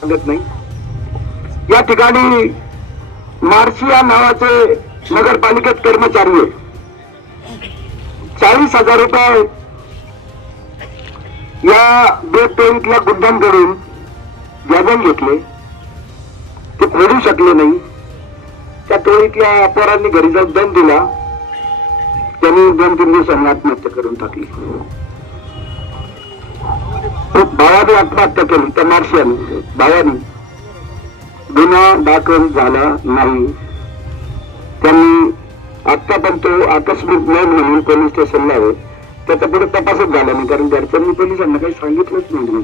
सांगत नाही. या ठिकाणी मार्शिया नावाचे नगरपालिकेत कर्मचारी आहे. 40,000 रुपये या बेट टोळीतल्या गुंडांकडून व्याजाने घेतले. ते फेडू शकले नाही. त्या टोळीतल्या पोरांनी घरी जाऊन दम दिला. त्यांनी 2-3 दिवसांनी आत्महत्या करून टाकली. भावाने आत्महत्या केली. त्या मार्शियाने भावाने गुन्हा दाखल झाला नाही. त्यांनी आता पण तो आकस्मिक नोंद म्हणून पोलीस स्टेशनला आहे. त्याचा पुढे तपासच झाला नाही, कारण घरच्यांनी पोलिसांना काही सांगितलंच नाही.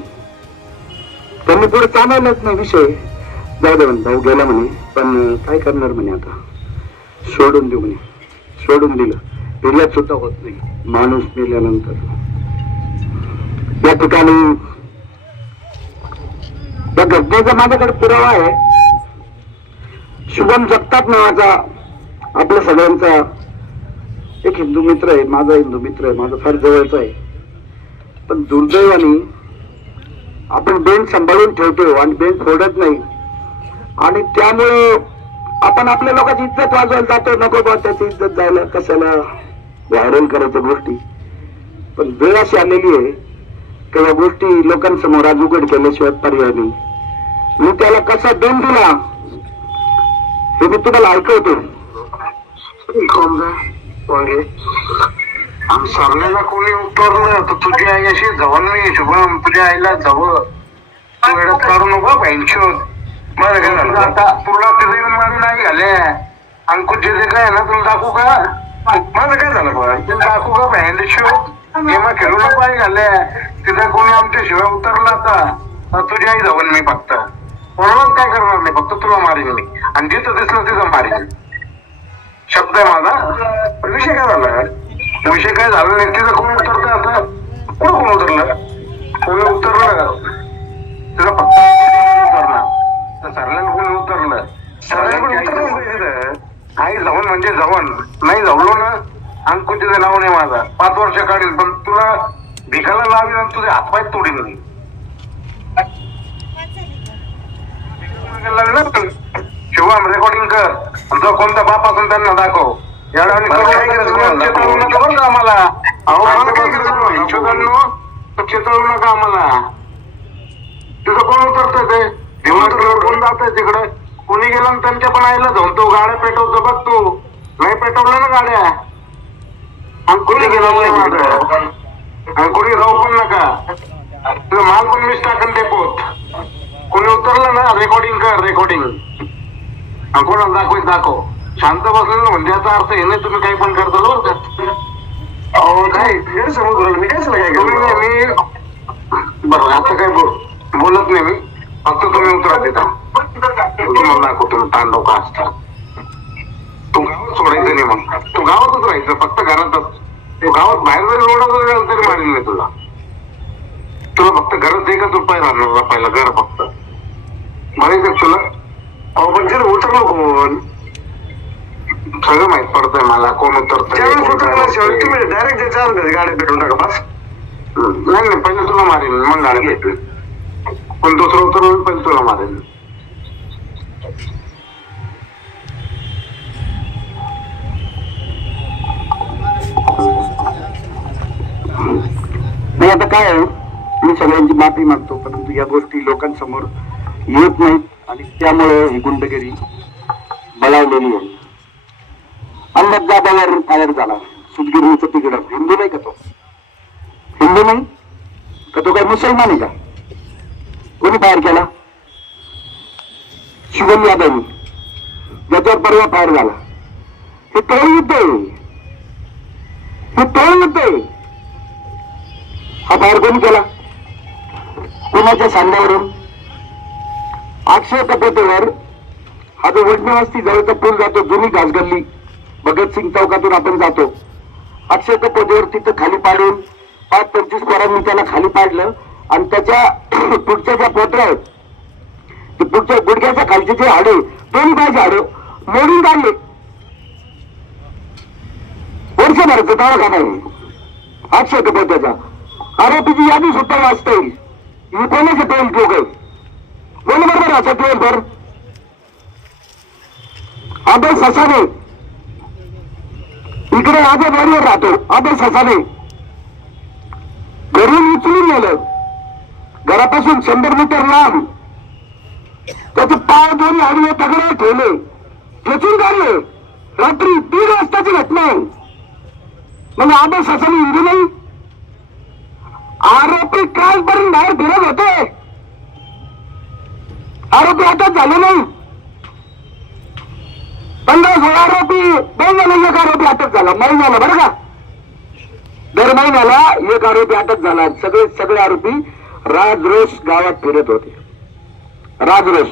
त्यांनी पुढे चालवलंच नाही विषय. जाऊ दे म्हणे, भाऊ गेला म्हणे, पण काय करणार म्हणे, आता सोडून देऊ म्हणे. सोडून दिलं. निर्यात सुद्धा होत नाही माणूस मेल्यानंतर. या ठिकाणी या घटनेचा माझ्याकडे पुरावा आहे. शुभम जगताप नावाचा आपल्या सगळ्यांचा एक हिंदू मित्र आहे. माझा हिंदू मित्र आहे, माझा फार जवळचा आहे. पण दुर्दैवाने आपण बेंच सांभाळून ठेवतो आणि बेंच फोडत नाही. आणि त्यामुळे आपण आपल्या लोकांची इज्जत वाजवायला जातो. नको बा त्याची इज्जत जायला, कशाला व्हायरल करायच्या गोष्टी. पण वेळ अशी आलेली आहे की या गोष्टी लोकांसमोर आज उघड केल्याशिवाय पर्याय नाही. मी त्याला कसा दंड दिला हे मी तुम्हाला ऐकवतो. सरण्याला कोणी उतरलं तर तुझी आई अशी जवळ मी शुभम तुझ्या आईला जवळ तू वेळात काढू नको पेन्शन. माझं काय झालं आता तुला तिथे येऊन माझं नाही घाले अंकुश जे काय ना तुला दाखवू का. माझं काय झालं बघ तुला दाखवू का पेन्शन गेमा खेळू नको आई घाले. तिथे कोणी आमच्या शिवाय उतरला आता तुझी आई जवळ मी फक्त कोणालाच काय करणार नाही. फक्त तुला मारीन मी आणि जिथं दिसलं तिथं मारीन. शब्द आहे माझा. पण विषय काय झाला, विषय काय झाला नाही. तिथं कोण उतरतं आता कोण उतरलं कोणी उतरलं तिथं फक्त उतरणार. सरल्याला कोणी उतरलं सरल्याला आई जवण म्हणजे जवण नाही जवलो ना. अंकुशचं नाव नाही माझा. 5 वर्ष काढील पण तुला भिकाला लावील आणि तुझे हातपाय तोडील मी. शिवम रेकॉर्डिंग कर. जो कोणता बाप असून त्यांना दाखव. चेतवू नका बरं का आम्हाला. चेतवू नका आम्हाला. तिथं कोण उतरतंय ते कोण जातंय तिकडे. कोणी गेलं ना त्यांच्या पण आईला जाऊन तो गाड्या पेटवतो बघ. तू नाही पेटवलं ना गाड्या. आणि कोणी गेलं आणि कोणी जाऊ पण नका. तुझं माल पण मीच टाकून डेपोत. कोणी उतरलं ना रेकॉर्डिंग कर. रेकॉर्डिंग कोणाला दाखव. शांत बसलेलं म्हणजे याचा अर्थ हे नाही तुम्ही काही पण करता बरं का. अहो काय गैरसमज बोल. मी काय काय मी बरं आता काय बोलत नाही मी. फक्त तुम्ही उतरा तिथं. तुम्हाला दाखव तुम्ही तांडव का असता. तू गावात सोडायचं नाही. मग तू गावातच राहायचं फक्त घरातच. तू गावात बाहेर जरी रोडात तरी मारेल नाही तुला. तुला फक्त घरात 1च रुपये राहणार पहिला घर फक्त मारायचं तुला. अहो पण जर उतरलो कोण सगळं माहित पडतंय मला कोण उतरतंय. तुम्ही डायरेक्ट त्याच्या गाड्या पेटून टाका बस. नाही नाही पहिले तुला मारेल मग गाड्या पेटवेल. पण दुसरं उतरवून पहिले तुला मारेल. नाही आता काय आहे, मी सगळ्यांची माफी मागतो. परंतु या गोष्टी लोकांसमोर येत नाहीत आणि त्यामुळे ही गुंडगिरी बळावलेली आहे. अहमद जाधवर फायर झाला. सुतगिरणीचं तिकडं. हिंदू नाही का तो? हिंदू नाही का तो काय मुसलमान आहे का? कोणी फायर केला? शुभम यादवनी. ज्याच्यावर परवा फायर झाला. हे तोळ युद्ध आहे. हे तोळ युद्ध आहे. हा फायर कोणी केला? कोणाच्या सांध्यावरून? अक्षय कपोतेवर हा जो वडणी वस्ती जवळचा पूल जातो, जुनी घासगल्ली भगतसिंग चौकातून आपण जातो. अक्षय कपोतेवर तिथं खाली पाडून 5-25 पोरांनी त्याला खाली पाडलं आणि त्याच्या पुढच्या ज्या पोटऱ्या आहेत ते पुढच्या गुडघ्याच्या खालचे जे हाडे, दोन्ही बायचे हाडं मोडून काढले. वर्षभराचा दवाखाना आहे अक्षय कपोतेचा. आरोपीची यादी सुद्धा वाचता येईल. ही कोणाचे टोल ठोक आहे? बोल असं दिवसभर अभय ससाने इकडे आजच वाडीवर राहतो. अभय ससाने घरून उचलून नेलं, घरापासून 100 मीटर लांब त्याचे पाय दोन्ही आडवे दगडावर ठेवले, खेचून काढले. रात्री 3 वाजताची घटना आहे. म्हणजे अभय ससाने हिंदू नाही. आरोपी कालपर्यंत बाहेर फिरत होते. आरोपी अटक झाले नाही. 15-16 आरोपी, 2 जण एक आरोपी अटक झाला. महिन्याला बरं का, दर महिन्याला एक आरोपी अटक झाला. सगळे आरोपी राजरोष गावात फिरत होते. राजरोष.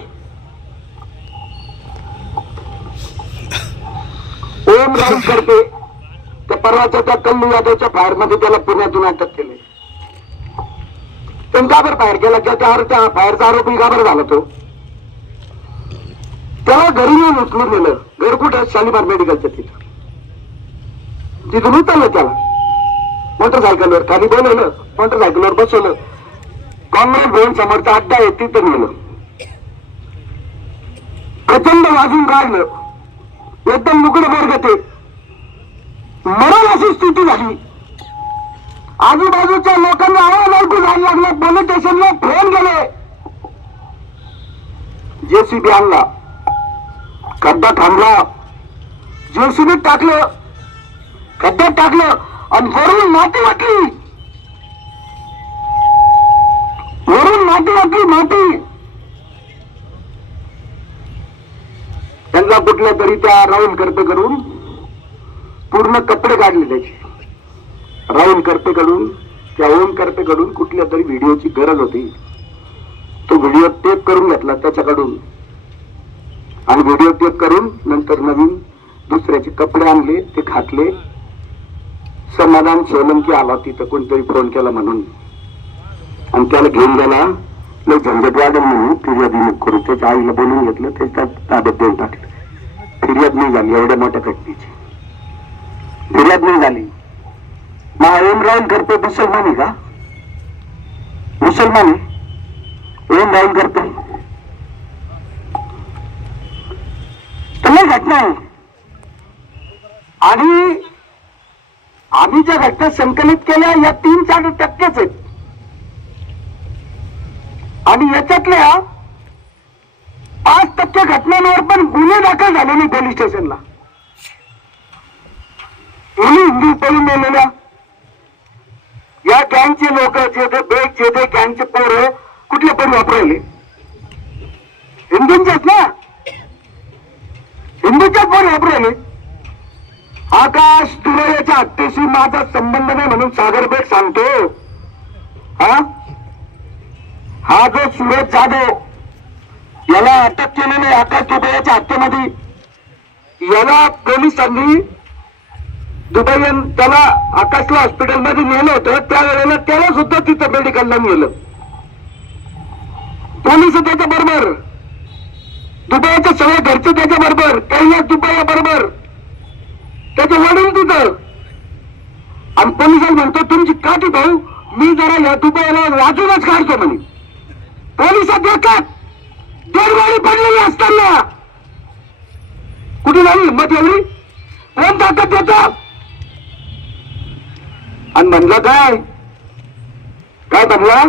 ओम राऊत करते त्या परवाच्या त्या कल्लू यादवच्या फायर मध्ये त्याला पुण्यातून अटक केली. त्यांनी का बरं फायर केला? त्या फायरचा आरोपी का बरं झाला? तो त्याला घरी येऊन उचलून नेलं. घर कुठं? शालीमार मेडिकलच्या तिथून उचललं त्याला. मोटरसायकलवर खाली बोलवलं, मोटरसायकलवर बसवलं. काँग्रेस भवन समोरचा अड्डा आहे तिथं नेलं. प्रचंड वाजून काढलं. एकदम मुकडं बोरगते मरण अशी स्थिती झाली. आजूबाजूच्या लोकांना आवाज ऐकू जायला लागला. पोलीस स्टेशनला फोन गेले. जेसीबी आणला, खड्डा थांबला, जेसीबी टाकलं, खड्ड्यात टाकलं आणि वरून माती वाटली. माती त्यांना कुठल्या तरी त्या राहुल करपेकडून पूर्ण कपडे काढले त्याचे. राहुल करपेकडून, त्या ओम करपेकडून कुठल्या तरी व्हिडिओची गरज होती. तो व्हिडिओ टेप करून घेतला त्याच्याकडून आणि व्हिडिओ टेप करून नंतर नवीन दुसऱ्याचे कपडे आणले, ते घातले. समाधान सोलंकी आला तिथं, कोणतरी फोन केला म्हणून, आणि त्याला घेऊन गेला. लय झंझट वाढेल म्हणून फिर्यादी नको करू. त्याच्या आईला बोलून घेतलं, त्याच्या ताब्यात देऊन टाकलं. फिर्याद नाही झाली. एवढ्या मोठ्या घटनेची फिर्याद नाही झाली. मग ओम राहुल करते मुसलमान आहे का? मुसलमान आहे ओम राहुल करते? तर घटना आहे. आणि आम्ही ज्या घटना संकलित केल्या या 3-4% आहेत. आणि याच्यातल्या 5% घटनांवर पण गुन्हे दाखल झाले नाही पोलीस स्टेशनला. हिंदू पळून नेलेल्या या गँगचे लोक, जे गँगचे पोरं कुठले पण वापरायले हिंदूंचेच ना, हिंदूच्याच पोर वापरायले. आकाश दुर्याच्या हत्येशी माझा संबंध नाही म्हणून सागरबेट सांगतो. हा जो सूरज जाधव याला अटक केलेली आकाश दुबेच्या हत्येमध्ये, याला पोलिसांनी त्याला आकाशला हॉस्पिटलमध्ये नेलं होतं. त्यावेळेला त्याला सुद्धा तिथं मेडिकलला नेलं. पोलिस त्याच्या बरोबर, दुबईच्या सगळ्या घरचे त्याच्या बरोबर, कैलास दुबई बरोबर, त्याचे वडील तिथं. आणि पोलिसांनी म्हणतो तुमची काठी भाऊ मी जरा या दुबईला वाजूनच काढतो म्हणे. पोलिसात देतात दरवाडी पडलेली असताना कुठे नाही हिंमत एवढी? कोण ताकद देतात? आणि म्हणलं काय म्हणला?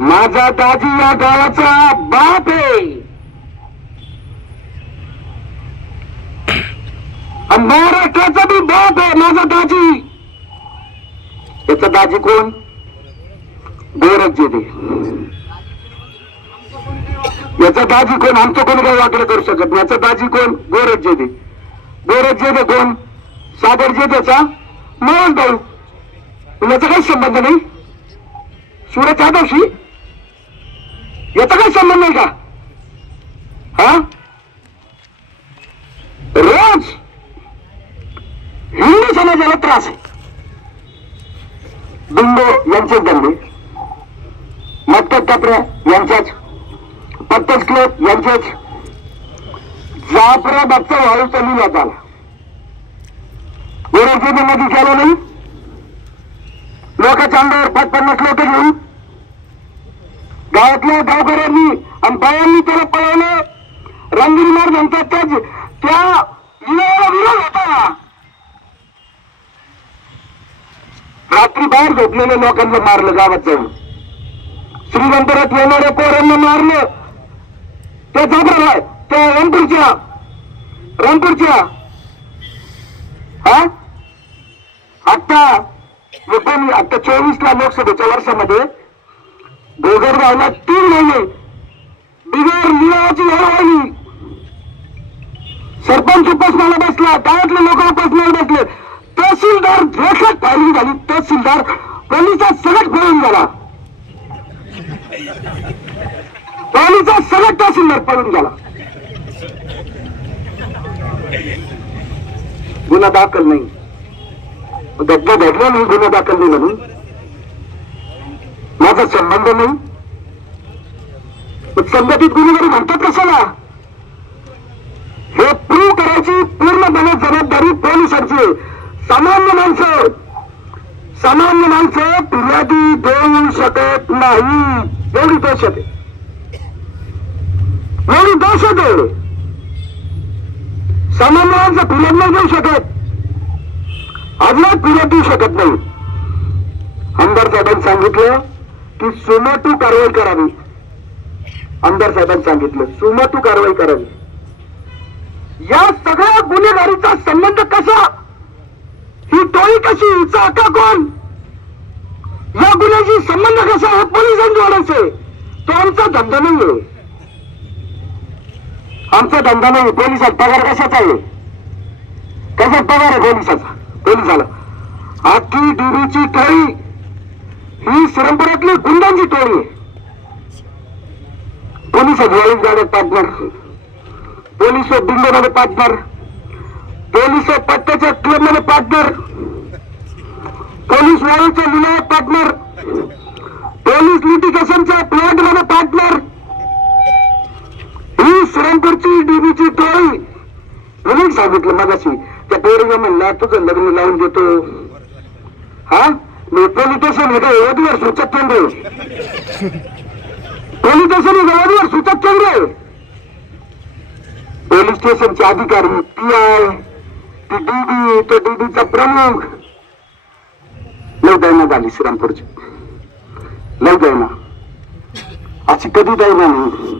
माझा दाजी या गावाचा बाप आहे आणि महाराष्ट्राचा बी बाप आहे माझा दाजी. याचा दाजी कोण? गोरखजी दे. याचा दाजी कोण? आमचं कोणी काही वाकडं करू शकत नाही. याचा दाजी कोण? गोरखजी दे. गोरखजी दे कोण? सागरजी त्याचा मोहन भाऊ. याचा काही संबंध नाही. सूरज जाधवशी याचा काही संबंध नाही का? रोज हिंदू समाजाला त्रास आहे. बिंदू यांचेच धंदे, मत्तक टपऱ्या यांच्याच, पत्तच क्लब यांचेच, जाफराबादचा वाळू चालू जात आला. गोरखजी मध्ये केलं नाही. लोकांच्या अंगावर 50 लोक घेऊन गावातल्या गावकऱ्यांनी आणि बायांनी त्याला झोपलेल्या लोकांना मारलं गावात जाऊन, श्रीगंधरात येणाऱ्या पोरांना मारलं. ते जाबरा त्या रामपूरच्या हा आता 24ला लोकसभेच्या वर्षामध्ये गोगरगावला 3 महिने बिगर निवाची लढाई. सरपंच उपासनाला बसला, गावातले लोक उपासनाला बसले, तहसीलदार रेखात फायरिंग झाली, तहसीलदार पोलिसात सगळं पळून गेला, पोलिसात सगळं तहसीलदार पळून गेला. गुन्हा दाखल नाही, घडला नाही, गुन्हा दाखल नाही म्हणून माझा संबंध नाही. संघटित गुन्हेगारी म्हणतात कशाला? हे प्रूव्ह करायची पूर्णपणे जबाबदारी पोलिसांची. सामान्य माणसं फिर्यादी देऊ शकत नाही. एवढी दहशत आहे. सामान्य माणसं फिर्याद नाही देऊ शकत, अजून फिर्याद देऊ शकत नाही. आमदार साहेबांनी सांगितलं की सुमोटो कारवाई करावी. आमदार साहेबांनी सांगितलं सुमोटो कारवाई करावी. या सगळ्या गुन्हेगारीचा संबंध कसा? ही टोळी कशी? हिचा आका कोण? या गुन्ह्याशी संबंध कसा? हे पोलिसांनी जोडायचे. तो आमचा धंदा नाहीये, आमचा धंदा नाही. पोलिसात पगार कशाचा आहे? कशात पगार आहे पोलिसाचा? पोलिसाला आखी डीबीची टोळी ही श्रीरामपुरातली गुंडांची टोळी आहे. पोलिस वाळून गाड्यात पार्टनर, पोलिस बिंगोमध्ये पार्टनर, पोलिस पट्ट्याच्या क्लबमध्ये पार्टनर, पोलीस वाळूच्या लिलावात पार्टनर, पोलीस लिटिगेशनच्या प्लॉटमध्ये पार्टनर. ही श्रीरामपूरची डीबीची टोळी. म्हणून सांगितलं मगाशी त्या पोरीला म्हणला तुझं लग्न लावून देतो. हा पोलीस स्टेशन हे वधूवर सूचक केंद्र, पोलीस स्टेशन हे वधूवर सूचक केंद्र. पोलीस स्टेशनचे अधिकारी, PI, ती डीबी, तो डीबीचा प्रमुख. लय दैना झाली श्रीरामपूरची, लय दैना. अशी कधी दैना नाही.